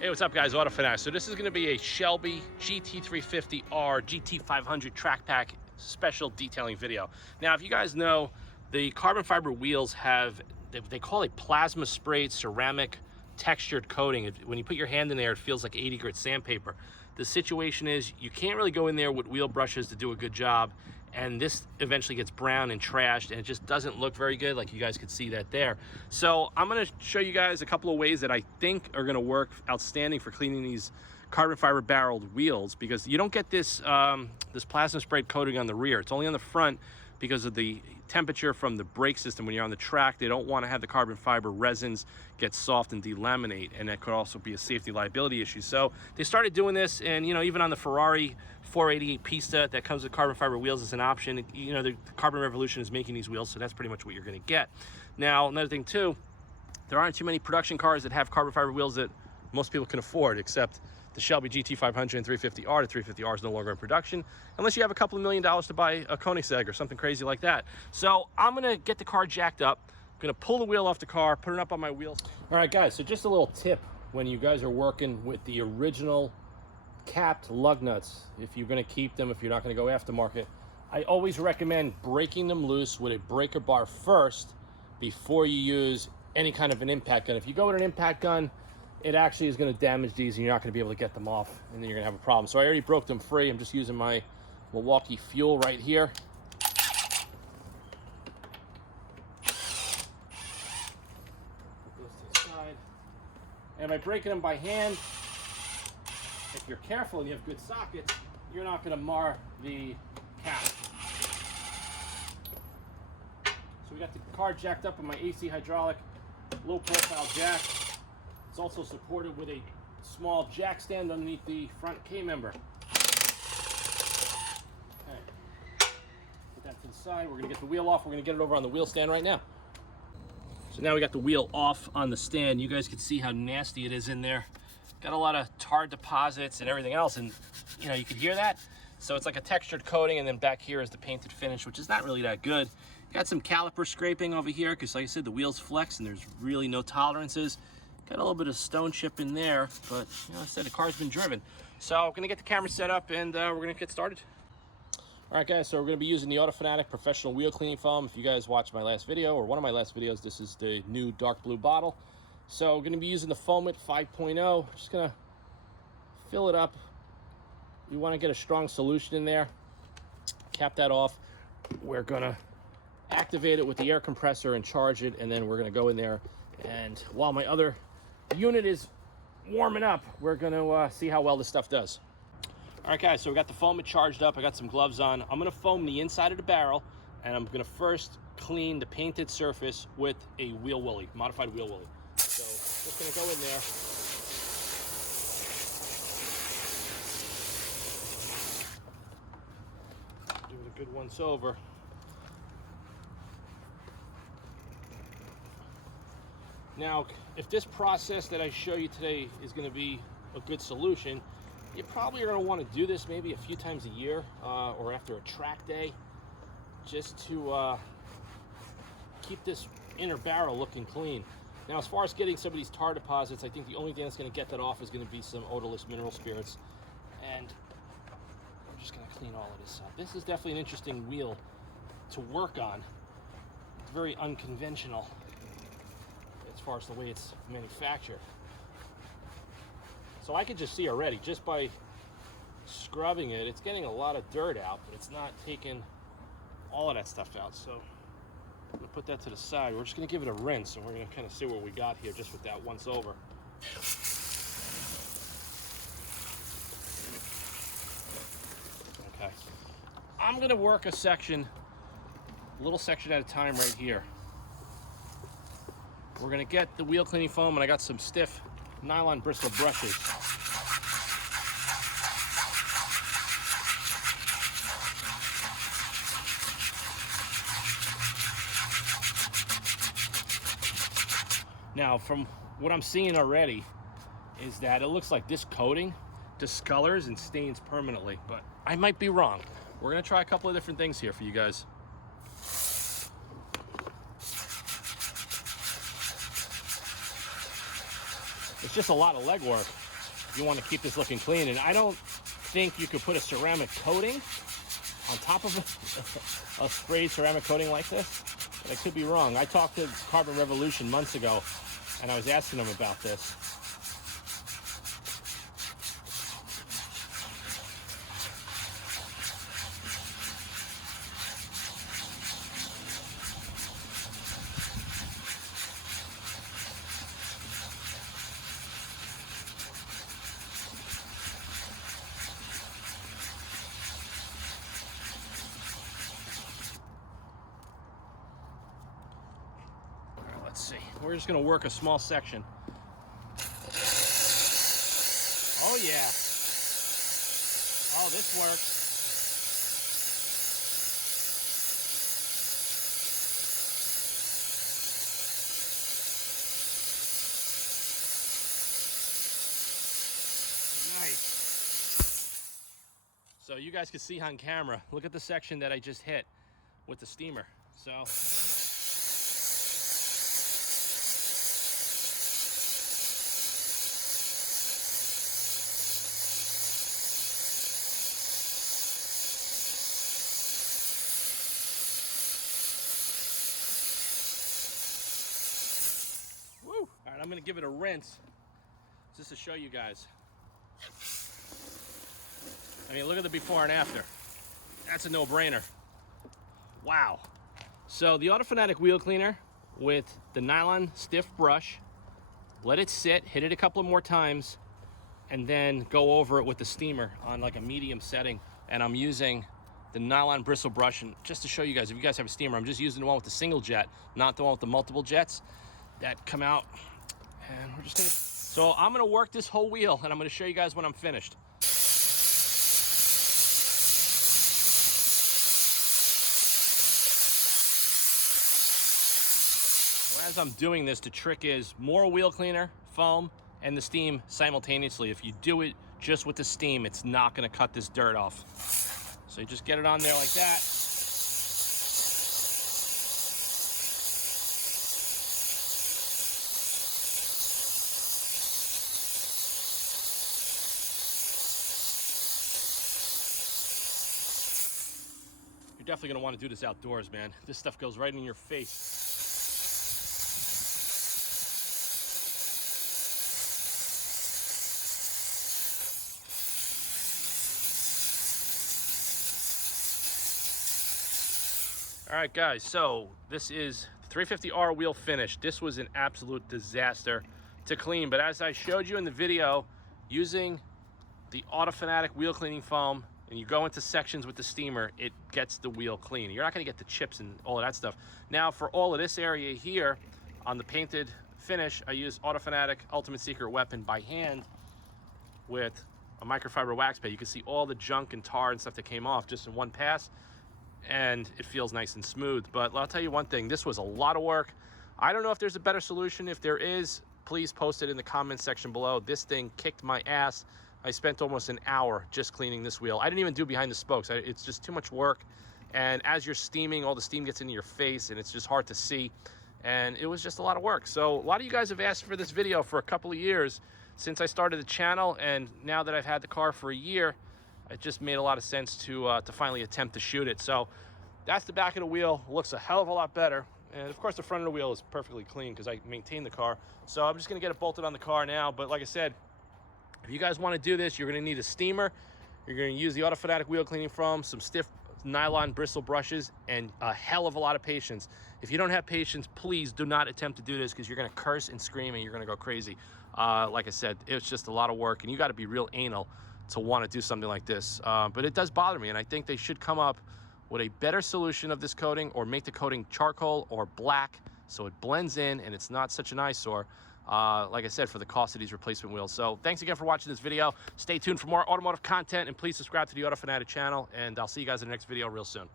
Hey, what's up guys, Auto Finesse. So this is gonna be a Shelby GT350R GT500 track pack special detailing video. Now, if you guys know, the carbon fiber wheels have, they call it plasma sprayed ceramic textured coating. When you put your hand in there, it feels like 80 grit sandpaper. The situation is you can't really go in there with wheel brushes to do a good job, and this eventually gets brown and trashed and it just doesn't look very good, like you guys could see that there. So I'm going to show you guys a couple of ways that I think are going to work outstanding for cleaning these carbon fiber barreled wheels, because you don't get this this plasma sprayed coating on the rear. It's only on the front because of the temperature from the brake system. When you're on the track, they don't want to have the carbon fiber resins get soft and delaminate, and that could also be a safety liability issue. So they started doing this, and you know, even on the Ferrari 488 Pista that comes with carbon fiber wheels as an option. You know, the Carbon Revolution is making these wheels, so that's pretty much what you're going to get. Now, another thing too, there aren't too many production cars that have carbon fiber wheels that most people can afford, except the Shelby GT500 and 350R. The 350R is no longer in production, unless you have a couple of $1 million to buy a Koenigsegg or something crazy like that. So I'm gonna get the car jacked up. I'm gonna pull the wheel off the car, put it up on my wheels. All right, guys, so just a little tip when you guys are working with the original capped lug nuts, if you're gonna keep them, if you're not gonna go aftermarket, I always recommend breaking them loose with a breaker bar first before you use any kind of an impact gun. If you go with an impact gun, it actually is going to damage these and you're not going to be able to get them off, and then you're going to have a problem. So I already broke them free. I'm just using my Milwaukee Fuel right here. Put those to the side. And by breaking them by hand, if you're careful and you have good sockets, you're not going to mar the cap. So we got the car jacked up on my AC hydraulic low profile jack. It's also supported with a small jack stand underneath the front K-member. Okay. Put that to the side. We're going to get the wheel off. We're going to get it over on the wheel stand right now. So now we got the wheel off on the stand. You guys can see how nasty it is in there. Got a lot of tar deposits and everything else, and you know, you can hear that. So it's like a textured coating, and then back here is the painted finish, which is not really that good. Got some caliper scraping over here because, like I said, the wheel's flex and there's really no tolerances. Got a little bit of stone chip in there, but you know, like I said, the car's been driven. So we're gonna get the camera set up and we're gonna get started. All right, guys, so we're gonna be using the Auto Fanatic Professional Wheel Cleaning Foam. If you guys watched my last video, or one of my last videos, this is the new dark blue bottle. So we're gonna be using the Foam It 5.0. Just gonna fill it up. You wanna get a strong solution in there. Cap that off. We're gonna activate it with the air compressor and charge it, and then we're gonna go in there, and while my other unit is warming up, we're gonna see how well this stuff does. All right, guys, so we got the Foam It charged up. I got some gloves on. I'm gonna foam the inside of the barrel, and I'm gonna first clean the painted surface with a wheel willy, modified wheel willy. So just gonna go in there. Give it a good once over. Now, if this process that I show you today is going to be a good solution, you probably are going to want to do this maybe a few times a year or after a track day, just to keep this inner barrel looking clean. Now, as far as getting some of these tar deposits, I think the only thing that's going to get that off is going to be some odorless mineral spirits. And I'm just going to clean all of this up. This is definitely an interesting wheel to work on. It's very unconventional as far as the way it's manufactured. So I could just see already, just by scrubbing it, it's getting a lot of dirt out, but it's not taking all of that stuff out. So I'm gonna put that to the side. We're just gonna give it a rinse, and we're gonna kind of see what we got here just with that once over. Okay. I'm gonna work a little section at a time right here. We're gonna get the wheel cleaning foam, and I got some stiff nylon bristle brushes. Now, from what I'm seeing already, is that it looks like this coating discolors and stains permanently, but I might be wrong. We're gonna try a couple of different things here for you guys. It's just a lot of legwork. you want to keep this looking clean. And I don't think you could put a ceramic coating on top of a sprayed ceramic coating like this, but I could be wrong. I talked to Carbon Revolution months ago, and I was asking them about this. Let's see. We're just going to work a small section. Oh, yeah. Oh, this works. Nice. So you guys can see on camera. Look at the section that I just hit with the steamer. So... Woo! All right, I'm gonna give it a rinse just to show you guys. I mean, look at the before and after. That's a no-brainer. Wow. So the Autofanatic wheel cleaner with the nylon stiff brush, let it sit, hit it a couple of more times, and then go over it with the steamer on like a medium setting. And I'm using the nylon bristle brush, and just to show you guys, if you guys have a steamer, I'm just using the one with the single jet, not the one with the multiple jets that come out. And we're just gonna, so I'm gonna work this whole wheel, and I'm gonna show you guys when I'm finished. So as I'm doing this, the trick is more wheel cleaner, foam, and the steam simultaneously. If you do it just with the steam, it's not gonna cut this dirt off. So you just get it on there like that. You're definitely gonna want to do this outdoors, man. This stuff goes right in your face. All right, guys, so this is the 350R wheel finished. This was an absolute disaster to clean, but as I showed you in the video, using the Autofanatic wheel cleaning foam, and you go into sections with the steamer, it gets the wheel clean. You're not gonna get the chips and all of that stuff. Now, for all of this area here, on the painted finish, I use Autofanatic Ultimate Secret Weapon by hand with a microfiber wax pad. You can see all the junk and tar and stuff that came off just in one pass, and it feels nice and smooth. But I'll tell you one thing, this was a lot of work. I don't know if there's a better solution. If there is, please post it in the comments section below. This thing kicked my ass. I spent almost an hour just cleaning this wheel. I didn't even do behind the spokes. It's just too much work. And as you're steaming, all the steam gets into your face and it's just hard to see. And it was just a lot of work. So a lot of you guys have asked for this video for a couple of years since I started the channel. And now that I've had the car for a year, it just made a lot of sense to finally attempt to shoot it. So that's the back of the wheel. It looks a hell of a lot better. And of course the front of the wheel is perfectly clean because I maintain the car. So I'm just gonna get it bolted on the car now. But like I said, if you guys want to do this, you're going to need a steamer. You're going to use the Autofanatic wheel cleaning foam, some stiff nylon bristle brushes, and a hell of a lot of patience. If you don't have patience, please do not attempt to do this because you're going to curse and scream and you're going to go crazy. Like I said, it's just a lot of work, and you got to be real anal to want to do something like this. But it does bother me, and I think they should come up with a better solution of this coating, or make the coating charcoal or black so it blends in and it's not such an eyesore. Like I said, for the cost of these replacement wheels. So thanks again for watching this video. Stay tuned for more automotive content, and please subscribe to the Autofanatic channel, and I'll see you guys in the next video real soon.